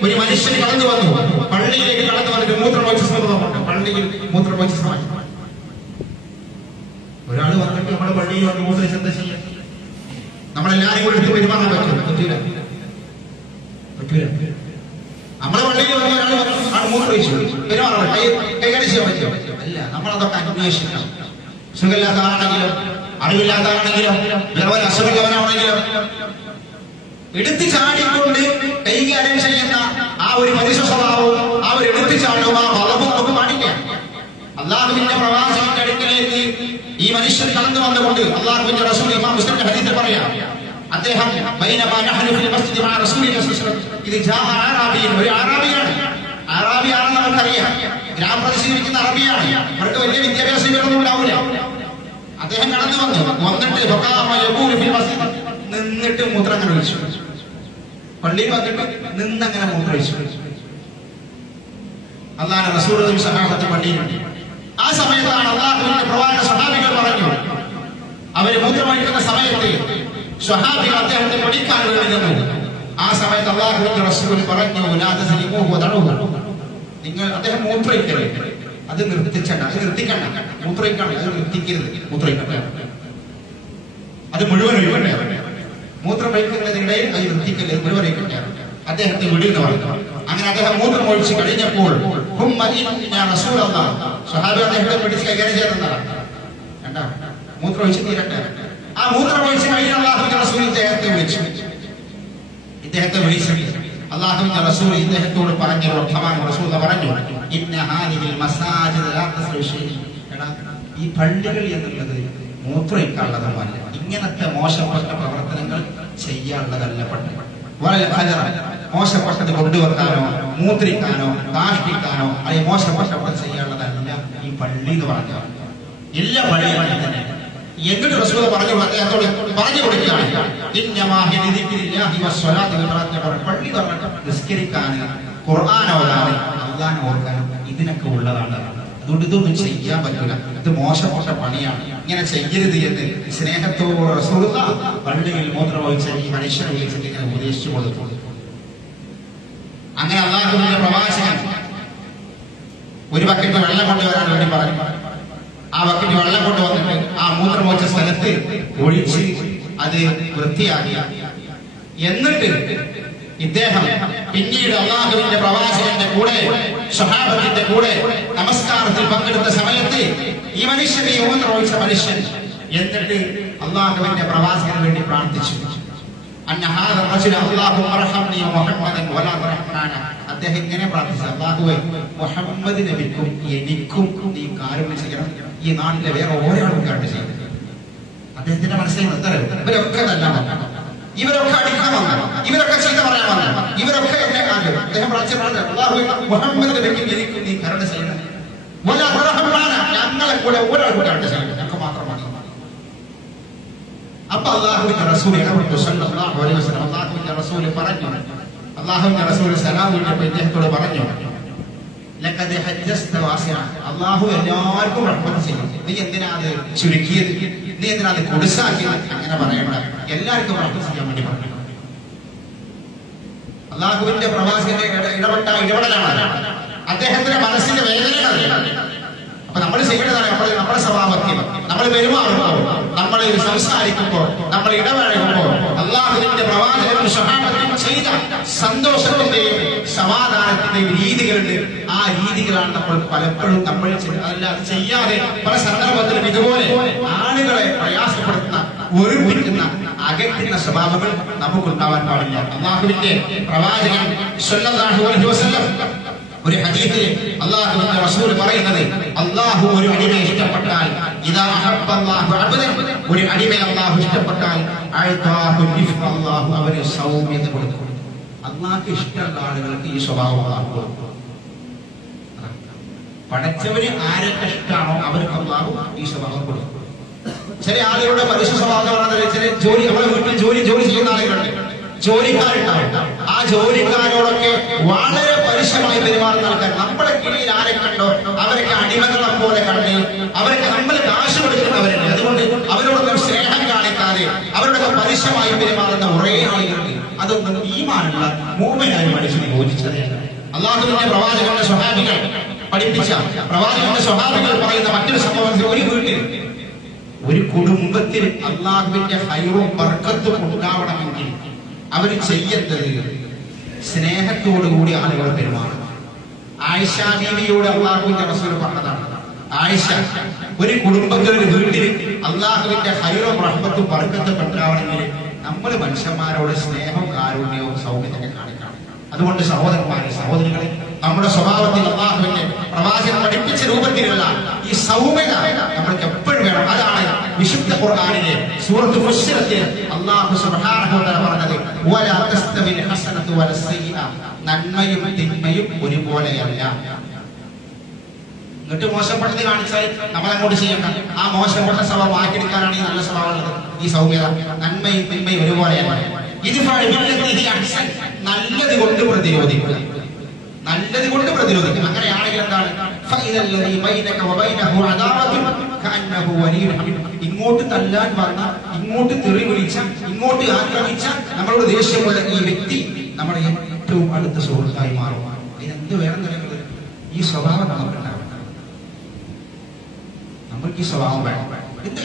ഒരു മനുഷ്യൻ കടന്നു വന്നു, പള്ളിയിലേക്ക് കടന്നു വന്നിട്ട് മൂത്രമൊഴിച്ച സംഭവമുണ്ട്. പള്ളിയിൽ മൂത്രമൊഴിച്ച സമയം ഒരാൾ വന്നിട്ട് നമ്മുടെ പള്ളിയിൽ വന്ന് മൂത്രമൊഴിച്ച് എന്താ ചെയ്യാം? നമ്മളെല്ലാരും കൂടെ എടുത്ത് പെരുമാറാൻ പറ്റൂല. നമ്മളെ പള്ളിയിൽ വന്ന ഒരാൾ മൂത്രമൊഴിച്ചു പെരുമാറാൻ കൈകാര്യം ചെയ്യാൻ പറ്റുമോ? അല്ല, നമ്മളതൊക്കെ അന്വേഷിക്കണം. സുഖമില്ലാത്ത ആളാണെങ്കിലും അറിവില്ലാത്ത ആളാണെങ്കിലും അസുഖമുള്ളവനാണെങ്കിലും എടുത്തു ചാടിക്കൊണ്ട് കൈകാര്യം ചെയ്യുന്ന ആ ഒരു മനുഷ്യ സ്വഭാവവും ആ ഒരു എടുത്തു ചാട്ടവും ആ വളവും നമുക്ക് പാടില്ല. അള്ളാഹുവിന്റെ പ്രവാചകന്റെ അടുക്കലേക്ക് ഈ മനുഷ്യൻ കടന്നു വന്നുകൊണ്ട് അള്ളാഹുവിന്റെ റസൂൽ ഇമാം മുസ്ലിമിന്റെ ഹദീസിൽ പറയാം, അദ്ദേഹം ഇത് ഒരു അറാബിയാണ്. അറാബിയാണെന്ന് നമുക്കറിയാം, ഗ്രാമപ്രദേശിരിക്കുന്ന അറബിയാണ്, അവർക്ക് വലിയ വിദ്യാഭ്യാസം ഇവരൊന്നും ഉണ്ടാവില്ല. അദ്ദേഹം കടന്നു വന്നിട്ട് നിന്നിട്ട് മൂത്രം അങ്ങനെ ഒഴിച്ചു, പള്ളിയിൽ വന്നിട്ട് നിന്നങ്ങനെ മൂത്രമൊഴിച്ചു. അള്ളാഹുവിന്റെ റസൂലും സഹാബത്തും പള്ളിയിലുണ്ട്. ആ സമയത്താണ് അള്ളാഹുവിന്റെ പ്രവാചക സ്വഹാബികൾ പറഞ്ഞു, അവര് മൂത്രമൊഴിക്കുന്ന സമയത്ത് സ്വഹാബികൾ അദ്ദേഹത്തെ പഠിക്കാൻ വേണ്ടി. ആ സമയത്ത് അള്ളാഹുവിന്റെ റസൂൽ പറഞ്ഞു, നിങ്ങൾ അദ്ദേഹം മൂത്രമൊഴിക്കരുത്, അത് നിർത്തിക്കണ്ട, മൂത്രമൊഴിക്കണം, അത് നിർത്തിക്കരുത്, മൂത്രമൊഴിക്കട്ടെ, അത് മുഴുവൻ ഒഴിക്കട്ടെ, മൂത്രം ഒഴിക്കുന്നതിനിടയിൽ അത് നിർത്തിക്കരുത്, മുഴുവൻ ഒഴിക്കട്ടെ, അദ്ദേഹത്തെ വിടുന്ന പറഞ്ഞു. അങ്ങനെ അദ്ദേഹം മൂത്രം ഒഴിച്ച് കഴിഞ്ഞപ്പോൾ സ്വഹാബി അദ്ദേഹത്തെ പിടിച്ച് കൈകാര്യം ചെയ്തെന്നാണ്. മൂത്രം ഒഴിച്ച് തീരട്ടെ. ആ മൂത്രം ഒഴിച്ച് കഴിഞ്ഞ അള്ളാഹുവിന്റെ റസൂൽ ഇദ്ദേഹത്തെ വിളിച്ചു. അള്ളാഹുവിന്റെ റസൂൽ ഇദ്ദേഹത്തോട് പറഞ്ഞു, റസൂൽ പറഞ്ഞു, ഈ പള്ളികൾ എന്നുള്ളത് മൂത്രമൊഴിക്കാനുള്ളതല്ല, ഇങ്ങനത്തെ മോശപ്പെട്ട പ്രവർത്തനങ്ങൾ ചെയ്യാനുള്ളതല്ല പള്ളി. മോശപ്പെട്ടത് കൊണ്ടുവെക്കാനോ മൂത്രിക്കാനോ കാഷ്ടിക്കാനോ അല്ലെങ്കിൽ മോശപ്പെട്ട ചെയ്യാനുള്ളതല്ല ഈ പള്ളി എന്ന് പറഞ്ഞ എല്ലാ പള്ളികളും തന്നെ. എന്നിട്ട് റസൂൽ പറഞ്ഞു കൊടുക്കുകയാണ് പള്ളി നിസ്കരിക്കാൻ ഖുർആൻ ഓതാൻ അല്ലാഹനെ ഓർക്കാൻ ഇതിനൊക്കെ ഉള്ളതാണ്. അതുകൊണ്ട് ഇതൊന്നും ചെയ്യാൻ പറ്റില്ല, ഇത് മോശപ്പെട്ട പണിയാണ്, ഇങ്ങനെ ചെയ്യരുത് എന്ന് സ്നേഹത്തോടെ റസൂൽ പള്ളിയിൽ മൂത്രമൊഴിച്ച ഈ മനുഷ്യനെ വിളിച്ചിട്ട് ഇങ്ങനെ ഉപദേശിച്ചു കൊടുത്തു. അങ്ങനെ അല്ലാഹുവിന്റെ പ്രവാചകൻ ഒരു ബക്കറ്റ് വെള്ളം കൊണ്ടുവരാൻ വേണ്ടി പറഞ്ഞു. ആ ബക്കറ്റ് വെള്ളം കൊണ്ടുവന്നിട്ട് ആ മൂത്രമൊഴിച്ച സ്ഥലത്ത് ഒഴിച്ച് അത് വൃത്തിയാക്കി. എന്നിട്ട് ഇദ്ദേഹം പിന്നീട് അല്ലാഹുവിന്റെ പ്രവാചകന്റെ കൂടെ സ്വഹാബത്തിന്റെ കൂടെ നമസ്കാരത്തിൽ പങ്കെടുത്ത സമയത്ത് ഈ മനുഷ്യൻ, ഈ മൂത്രമൊഴിച്ച മനുഷ്യൻ, എന്നിട്ട് അല്ലാഹുവിന്റെ പ്രവാചകന് വേണ്ടി പ്രാർത്ഥിച്ചു. അദ്ദേഹം ഇങ്ങനെ പ്രാർത്ഥിച്ചു, അല്ലാഹുവേ മുഹമ്മദ് നബിക്കും എനിക്കും നീ കാരുണ്യം ചെയ്യണം, ഈ നാട്ടിലെ വേറെ ഒരാളും കാരുണ്യം ചെയ്യണം. അദ്ദേഹത്തിന്റെ മനസ്സിൽ ഇവരൊക്കെ നല്ല, ഇവരൊക്കെ അടിക്കണമെന്ന്, ഇവരൊക്കെ ചീത്ത പറയാമെന്ന്, ഇവരൊക്കെ എന്നെ കാര്യം. അദ്ദേഹം മുഹമ്മദ് നബിക്കും എനിക്കും നീ കരുണ ചെയ്യണം, ഞങ്ങളെ കൂടെ ഒരാൾ കരുണ ചെയ്യണം, ഞങ്ങൾക്ക് മാത്രമാണ്. അപ്പൊ അല്ലാഹുവിന്റെ റസൂൽ ഇടപെട്ടു സല്ലല്ലാഹു അലൈഹി വസല്ലം. അല്ലാഹുവിന്റെ റസൂൽ പറഞ്ഞു, അല്ലാഹുവിന്റെ റസൂൽ സലാം വീട്ടിയപ്പോൾ ഇദ്ദേഹത്തോട് പറഞ്ഞു, ലഖദ് ഹജ്ജസ്ത വാസിഅ, അല്ലാഹു എല്ലാവർക്കും റഹ്മത്ത് ചെയ്യും, നീ എന്തിനാ അത് ചുരുക്കിയത്, നീ എന്തിനാ അത് കൊടുസാക്കിയത്, അങ്ങനെ പറയണ്ട, എല്ലാവർക്കും റഹ്മത്ത് ചെയ്യാൻ വേണ്ടി പറഞ്ഞു. അല്ലാഹുവിന്റെ പ്രവാചകന്റെ ഇടപെട്ട ഇടപെടലാണ്, അദ്ദേഹത്തിന്റെ മനസ്സിന്റെ വേദനയാണ്. അപ്പൊ നമ്മൾ ചെയ്യേണ്ടതാണ് നമ്മുടെ സ്വഭാവത്തിൽ നമ്മൾ പെരുമാറുമ്പോൾ, നമ്മൾ സംസാരിക്കുമ്പോൾ, നമ്മൾ ഇടപഴകുമ്പോൾ അല്ലാഹുവിന്റെ പ്രവാചകനും സ്വഹാബത്തും ചെയ്ത സന്തോഷത്തിന്റെയും സമാധാനത്തിന്റെയും രീതികളുണ്ട്. ആ രീതികളാണ് നമ്മൾ പലപ്പോഴും നമ്മൾ അല്ലാതെ ചെയ്യാതെ പല സന്ദർഭത്തിലും ഇതുപോലെ ആളുകളെ പ്രയാസപ്പെടുത്തുന്ന, ഒരുമിക്കുന്ന, അകറ്റുന്ന സ്വഭാവങ്ങൾ നമുക്കുണ്ടാവാൻ പാടില്ല. അല്ലാഹുവിന്റെ പ്രവാചകൻ സ്വല്ലല്ലാഹു അലൈഹി വസല്ലം ഒരു ഹദീസിൽ അല്ലാഹുവിന്റെ റസൂൽ പറയുന്നത്, അല്ലാഹു ഒരു അടിമയെ ഇഷ്ടപ്പെട്ടാൽ, ഇദാ അഹബ്ബല്ലാഹു അബ്ദൻ, ഒരു അടിമയെ അല്ലാഹു ഇഷ്ടപ്പെട്ടാൽ അഅതാഹു റിഫ്ഖ, അല്ലാഹു അവന് സൗമ്യത കൊടുക്കും. അല്ലാഹുക്ക് ഇഷ്ടമുള്ള ആളുകൾക്ക് ഈ സ്വഭാവം അല്ലാഹു കൊടുക്കും. പടച്ചവന് ആരൊക്കെ ഇഷ്ടമാണോ അവർക്ക് അല്ലാഹു ഈ സ്വഭാവം കൊടുക്കും. ചില ആളുകളുടെ പലിശ സ്വഭാവം, ചില ജോലി, നമ്മുടെ വീട്ടിൽ ജോലി ചെയ്യുന്ന ആളുകളുണ്ട്, ജോലിക്കാരുണ്ടാവും. ആ ജോലിക്കാരോടൊക്കെ വളരെ പരുഷമായി പെരുമാറുന്ന ആൾക്കാർ, നമ്മുടെ കീഴിൽ ആരെ കണ്ടോ അവരൊക്കെ അടിമകളെ പോലെ കണ്ട്, അവരൊക്കെ നമ്മൾ കാശ് കൊടുക്കുന്നവരുണ്ട്, അതുകൊണ്ട് അവരോടൊന്നും സ്നേഹം കാണിക്കാതെ അവരോടൊക്കെ പരുഷമായി പെരുമാറുന്ന കുറേ ആളുകളുണ്ട്. അതൊന്നും ഈമാനുള്ള മുഅ്മിനായ മനുഷ്യനെ യോജിച്ചതല്ല. അല്ലാഹുവിന്റെ പ്രവാചകന്റെ സ്വഹാബികൾ പഠിപ്പിച്ച, പ്രവാചകന്റെ സ്വഹാബികൾ പറയുന്ന മറ്റൊരു സംഭവം, ഒരു വീട്ടിൽ, ഒരു കുടുംബത്തിൽ അല്ലാഹുവിന്റെ ഹൈറും ബർക്കത്തും ഉണ്ടാവണമെങ്കിൽ അവർ ചെയ്യേണ്ടത് സ്നേഹത്തോടുകൂടി ആളുകൾ പെരുമാറും. ആയിഷ ബീവിയോട് അല്ലാഹുവിന്റെ റസൂൽ പറഞ്ഞതാണ്, ആയിഷ, ഒരു കുടുംബത്തിൽ, ഒരു വീട്ടിൽ അല്ലാഹുവിന്റെ ഹൈറും റഹ്മത്തും ബർക്കത്തും ഉണ്ടാവണമെങ്കിൽ നമ്മൾ മനുഷ്യന്മാരോട് സ്നേഹവും കാരുണ്യവും സൗമ്യതയൊക്കെ കാണിക്കണം. അതുകൊണ്ട് സഹോദരന്മാരെ, സഹോദരികളെ, നമ്മുടെ സ്വഭാവത്തിൽ അല്ലാഹുവിന്റെ പ്രവാചകൻ പഠിപ്പിച്ച രൂപത്തിലുള്ള ഈ സൗമ്യത നമ്മൾക്ക് എപ്പോഴും വേണം. അതാണ് വിശുദ്ധ ഖുർആനിലെ സൂറത്ത് ഫുസ്സിലത്തിൽ അല്ലാഹു സുബ്ഹാനഹു വ തആല പറഞ്ഞത്, വലാ തസ്തവിൽ ഹസനതു വലസ്സയ്യിഅ, നന്മയും തിന്മയും ഒരുപോലെയല്ല. എന്നിട്ട് മോശപ്പെട്ടത് കാണിച്ചാൽ നമ്മൾ അങ്ങോട്ട് ചെയ്യണ്ട, ആ മോശപ്പെട്ട സ്വഭാവം മാറ്റിയെടുക്കാനാണ് ഈ നല്ല സ്വഭാവം ഉള്ളത്. ഈ സൗമ്യത, നന്മയും തിന്മയും ഒരുപോലെയല്ല. നല്ലത് കൊണ്ട് പ്രതിരോധിക്കുക, നല്ലത് കൊണ്ട് പ്രതിരോധിക്കുക. അങ്ങനെയാണെങ്കിൽ എന്താണ്, ഇങ്ങോട്ട് തല്ലാൻ വന്ന, ഇങ്ങോട്ട് തെറി വിളിച്ച, ഇങ്ങോട്ട് ആക്രമിച്ച, നമ്മളോട് ദേഷ്യമുള്ള ഈ വ്യക്തി നമ്മുടെ ഏറ്റവും അടുത്ത സുഹൃത്തായി മാറും. ഇതിനെന്ത് വേണം നിലകൾ, ഈ സ്വഭാവം നമുക്കുണ്ടാവണം. നമ്മൾക്ക് ഈ സ്വഭാവം വേണം.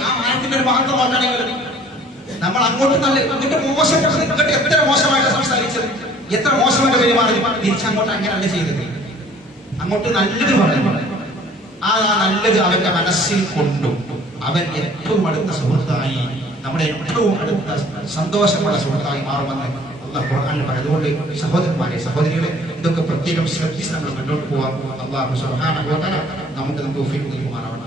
ആ ആയത്തിന്റെ ഒരു മഹത്വം നോക്കുകയാണെങ്കിൽ നമ്മൾ അങ്ങോട്ട് നല്ല, ഇങ്ങോട്ട് മോശപ്പെട്ടത്, ഇങ്ങോട്ട് എത്ര മോശമായിട്ട് സംസാരിച്ചത്, എത്ര മോശമായിട്ട് പെരുമാറി, തിരിച്ചങ്ങോട്ട് അങ്ങനെയല്ല ചെയ്തത്. അങ്ങോട്ട് നല്ലത് പറഞ്ഞു, ആ നല്ലത് അവന്റെ മനസ്സിൽ കൊണ്ടു അവൻ ഏറ്റവും അടുത്ത സുഹൃത്തായി, നമ്മുടെ ഏറ്റവും അടുത്ത സന്തോഷമുള്ള സുഹൃത്തായി മാറുമെന്ന് അല്ലാഹു ഖുർആനിൽ പറഞ്ഞു. അതുകൊണ്ട് സഹോദരന്മാരെ, സഹോദരികളെ, ഇതൊക്കെ പ്രത്യേകം ശ്രദ്ധിച്ച് നമ്മൾ മുന്നോട്ട് പോകാം. അല്ലാഹു സുബ്ഹാനഹു വ തആല നമുക്ക് തൗഫീഖ് നൽകുമാറാവട്ടെ.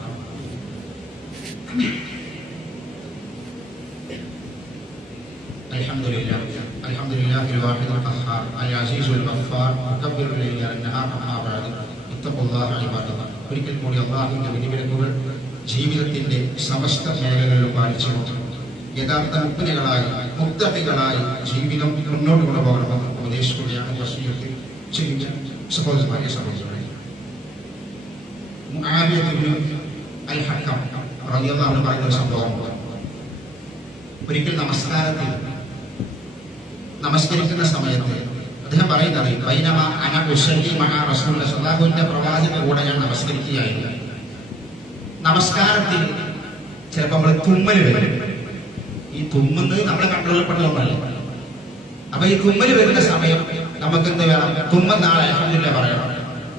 അൽഹംദുലില്ലാഹിൽ വാഹിദിൽ ഖഹാർ അൽ അസീസുൽ ഗഫാർ മുകബ്ബിറുൽ ലൈലി അൻ-നഹാർ അമ്മാ ബഅദ് ഇത്തഖുല്ലാഹ ഇബാദല്ലാഹ്. ഒരിക്കൽ കൂടി അല്ലാഹുവിന്റെ വിധിവിലക്കുകൾ ജീവിതത്തിന്റെ സമസ്ത മേഖലകളിലും പാലിച്ചുകൊണ്ട് യഥാർത്ഥ മുക്തികളായി മുക്തഹികളായി ജീവിതം മുന്നോട്ട് കൊണ്ടുപോകണമെന്ന് ഉപദേശിക്കുകയാണ് വസിയത്ത് ചെയ്യുന്ന സഹോദരന്മാരെ സഹോദരങ്ങളെ. മുആവിയ ഇബ്നു അൽ ഹക്കം റളിയല്ലാഹു അൻഹു പറയുന്ന സംഭവം, ഒരിക്കൽ നമസ്കരിക്കുന്ന സമയത്ത് അദ്ദേഹം പറയുന്നത്, ബൈനമാ അന ഉസല്ലി മഅ റസൂലുള്ളാഹി സ്വല്ലല്ലാഹു അലൈഹി വസല്ലം പ്രവാചകന്റെ കൂടെ ഞാൻ നമസ്കരിക്കുകയായിരുന്നു. നമസ്കാരത്തിൽ ചിലപ്പോൾ നമ്മൾ തുമ്മൽ വരും. ഈ തുമ്മുന്നത് നമ്മുടെ കൺട്രോളിൽപ്പെട്ടതൊന്നല്ല. അപ്പൊ ഈ തുമ്മൽ വരുന്ന സമയം നമുക്ക് എന്ത് വേണം? തുമ്മുന്ന ആളെ അൽഹംദുലില്ലാഹ് പറയണം,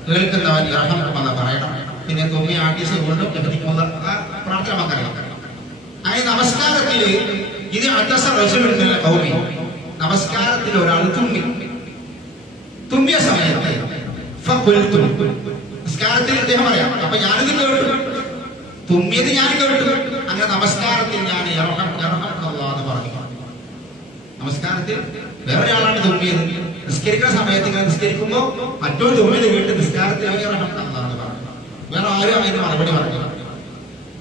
കേൾക്കുന്നവൻ യർഹമുക്കല്ലാഹ് പറയണം, പിന്നെ തുമ്മി ആട്ടിസ് കൊണ്ടും പ്രാർത്ഥന നമുക്കറിയാം. അങ്ങനെ നമസ്കാരത്തിൽ ഇത് അത്തസ റസൂലുള്ളാഹി ഖൗമി, നമസ്കാരത്തിൽ ഒരാൾ തുമ്മിയ സമയത്ത് ഫഖുൽതു, നമസ്കാരത്തിൽ അദ്ദേഹം പറയാം, അപ്പൊ ഞാനിത് കേട്ടു, തുമ്മിയത് ഞാൻ കേട്ടു. അങ്ങനെ നമസ്കാരത്തിൽ ഞാൻ യർഹമുക്കല്ലാഹ് എന്ന് പറഞ്ഞു. നമസ്കാരത്തിൽ വേറൊരാളാണ് തുമ്മിയത്. നിസ്കരിക്കുന്ന സമയത്ത് ഇങ്ങനെ നിസ്കരിക്കുമ്പോ മറ്റൊരു തുമ്മിയത് കേട്ട് നിസ്കാരത്തിൽ അവർ യർഹമുക്കല്ലാഹ് എന്ന് പറഞ്ഞു. വേറെ ആരും അതിന് മറുപടി പറഞ്ഞു.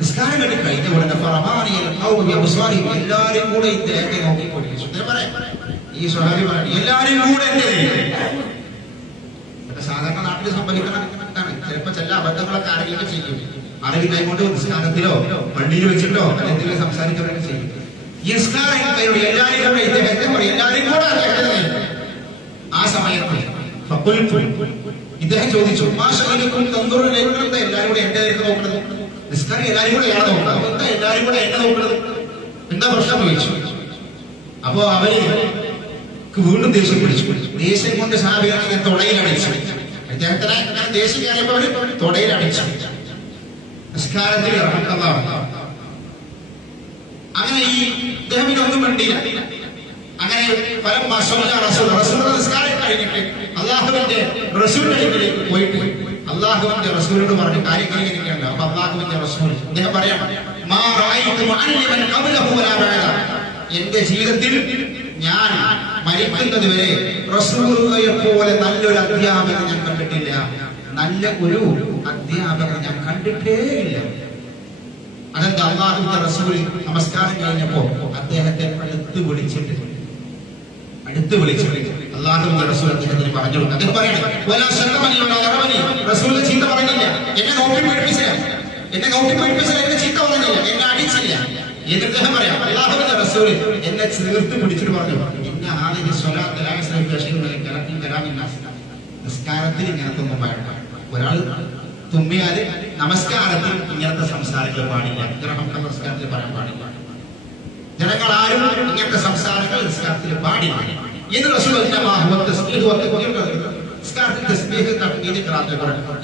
നിസ്കാരം കണ്ടി കഴിഞ്ഞ ഉടനെ എല്ലാരും കൂടെ ഇദ്ദേഹത്തെ നോക്കിക്കൊണ്ടിരിച്ചു. ഈ സ്വഹാബി പറഞ്ഞു, എല്ലാരും കൂടെ സാധാരണ നാട്ടിൽ സംഭവിക്കുന്ന ചിലപ്പോ ചില അബദ്ധങ്ങളൊക്കെ ആരെങ്കിലും ചെയ്യും. അറിവില്ലായി കൊണ്ട് നിസ്കാരത്തിലോ പള്ളിയിൽ വെച്ചിട്ടോ എന്തെങ്കിലും സംസാരിച്ചവരൊക്കെ ചെയ്യും. ഈ നിസ്കാരം എല്ലാരും കൂടെ ഇദ്ദേഹത്തെ പറയും, എല്ലാരും കൂടെ. ആ സമയത്ത് ഇദ്ദേഹം ചോദിച്ചു, എല്ലാരും കൂടെ എന്റെ നേരത്തെ നോക്കുന്നത്? നിസ്കാരം എല്ലാരും കൂടെ ഇയാളെ നോക്കണം, എന്താ എല്ലാരും കൂടെ എന്നെ നോക്കുന്നത്? എന്താ പ്രശ്നം ചോദിച്ചു. അപ്പോ അവര് വീണ്ടും ദേഷ്യം പിടിച്ചു. ദേഷ്യം കൊണ്ട് സാബികളെ തൊടയിലടിച്ചു. അദ്ദേഹത്തിനെ ദേഷ്യം കയറിയപ്പോ അവര് തൊടയിലടിച്ചു. നിസ്കാരത്തിൽ അങ്ങനെ ഈ ഇദ്ദേഹം ഇതൊന്നും വേണ്ടിയില്ല. അങ്ങനെ പല നിസ്കാരം കഴിഞ്ഞിട്ട് അള്ളാഹുവിന്റെ റസൂലിലേക്ക് പോയിട്ട് അള്ളാഹുവിന്റെ റസൂലിനോട് പറഞ്ഞു കാര്യങ്ങൾ ഇങ്ങനെയൊക്കെയുണ്ട്. അപ്പൊ അള്ളാഹുവിന്റെ റസൂൽ അദ്ദേഹം പറയാം, എന്റെ ജീവിതത്തിൽ ഞാൻ മരിക്കുന്നത് വരെ റസൂലുള്ളാഹിയെ പോലെ നല്ലൊരു അധ്യാപകൻ ഞാൻ കണ്ടിട്ടില്ല, നല്ല ഒരു അധ്യാപകൻ ഞാൻ കണ്ടിട്ടേ ഇല്ല. അതെന്താ? അള്ളാഹുവിന്റെ റസൂൽ നമസ്കാരം കഴിഞ്ഞപ്പോ അദ്ദേഹത്തെ അടുത്ത് വിളിച്ചിട്ട് അള്ളാഹുവിന്റെ റസൂൽ അദ്ദേഹത്തിന് പറഞ്ഞു കൊടുത്തു. അദ്ദേഹം പറയണം, റസൂൽ ചീത്ത പറഞ്ഞില്ല, എന്നെ നോക്കി പഠിപ്പിച്ചില്ല, എന്നെ ചീത്ത പറഞ്ഞില്ല, എന്നെ അടിച്ചില്ല. എന്നിട്ട് അദ്ദേഹം പറയാം, അള്ളാഹുവിന്റെ റസൂൽ എന്നെ ചേർത്ത് പിടിച്ചിട്ട് പറഞ്ഞു, നിസ്കാരത്തിൽ ഇങ്ങനത്തെ ഒന്നും പാടില്ല. ഒരാൾ തുമ്മിയാല് നമസ്കാരത്തിൽ ഇങ്ങനത്തെ സംസാരങ്ങൾ പാടില്ല. നമസ്കാരത്തിൽ പറയാൻ പാടില്ല. ജനങ്ങൾ ആരും ഇങ്ങനത്തെ സംസാരങ്ങൾ നിസ്കാരത്തിൽ പാടില്ല എന്ന് റസൂൽ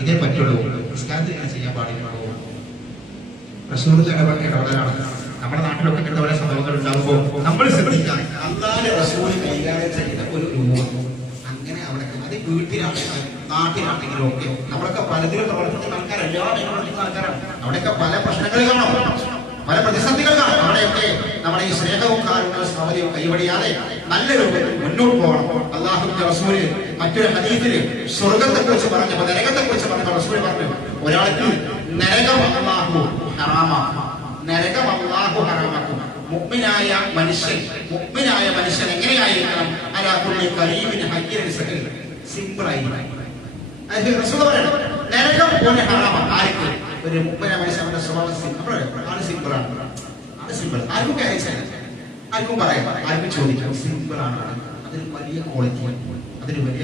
ഇതേ പറ്റുള്ളൂ. നിസ്കാരത്തിൽ ഇങ്ങനെ ചെയ്യാൻ പാടില്ല. റസൂലിന്റെ ഇടപെടലാണ്. നമ്മുടെ നാട്ടിലൊക്കെ ഇങ്ങനത്തെ പല സംഭവങ്ങൾ ഉണ്ടാകുമ്പോൾ നമ്മൾ ശ്രദ്ധിക്കാം. അല്ലാതെ റസൂൽ കൈകാര്യം ചെയ്യുന്ന ഒരു രൂപം അങ്ങനെ അവിടെ അത് വീട്ടിലാണെങ്കിലും നാട്ടിലാണെങ്കിലും ഒക്കെ നമ്മളൊക്കെ പലതിലും പ്രവർത്തിക്കുന്ന ആൾക്കാരല്ല, ആൾക്കാരാണ്. അവിടെയൊക്കെ പല പ്രശ്നങ്ങൾ കാണാം, പല പ്രതിസന്ധികൾ കാണാം. അവിടെയൊക്കെ നമ്മുടെ ഈ സ്നേഹവും കാരുണ്യവും സൗകര്യവും കൈവടിയാതെ നല്ല രൂപത്തിൽ മുന്നോട്ട് പോകണം. അള്ളാഹുവിന്റെ റസൂല് മറ്റൊരു ഹദീസില് സ്വർഗത്തെ കുറിച്ച് പറഞ്ഞപ്പോ നരകത്തെ കുറിച്ച് പറഞ്ഞ റസൂല് പറഞ്ഞു, ഒരാൾക്ക് നരകം അല്ലാഹു ഹറാമാക്കും. നരകം അല്ലാഹു ഹറാമാക്കും. മുഅ്മിനായ മനുഷ്യൻ എങ്ങനെയായിരിക്കണം? അലാ കുല്ലി കരീമിൻ ഹയ്യിൻ സഹീൽ, സിമ്പിൾ ആയിരിക്കണം. റസൂൽ പറയണം, നരകം പോലെ ഹറാമാണ്. ആർക്ക്? ഒരു മുഅ്മിനായ മനുഷ്യന്റെ സ്വഭാവം സിമ്പിളാണ്. ആർക്കും കയറിച്ചാൽ ആർക്കും പറയാം, ആർക്കും ചോദിക്കാം. സിമ്പിൾ ആണ്. അതൊരു വലിയ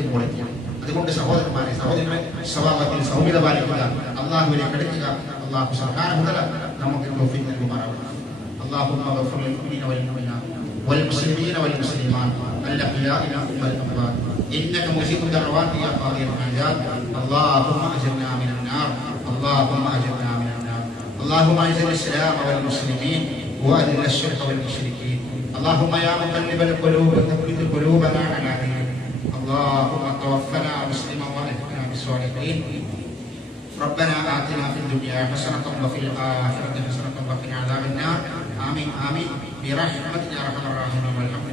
ക്വാളിറ്റിയാണ്. അതുകൊണ്ട് സഹോദരന്മാരെ സഹോദരങ്ങളെ സ്വഭാവത്തിൽ സൗമ്യത പാലിക്കുക, അള്ളാഹുവിനെ കിടക്കുക. അള്ളാഹു സുബ്ഹാനഹു വ തആല നമുക്ക് തൗഫീഖ് നൽകുമാറാവട്ടെ. اللهم اغفر للمؤمنين والمؤمنات والمسلمين والمسلمات الاحياء منهم والاموات انك مجيب الدعوات يا قاضي الحاجات. اللهم اجرنا من النار. اللهم اعز الاسلام والمسلمين واذل الشرك والمشركين. اللهم يا مقلب القلوب ثبت قلوبنا على دينك. اللهم توفنا مسلما والحقنا بالصالحين. ربنا آتنا في الدنيا حسنة وفي الآخرة حسنة وقنا عذاب النار. آمين برحمتك يا أرحم الراحمين. والحمد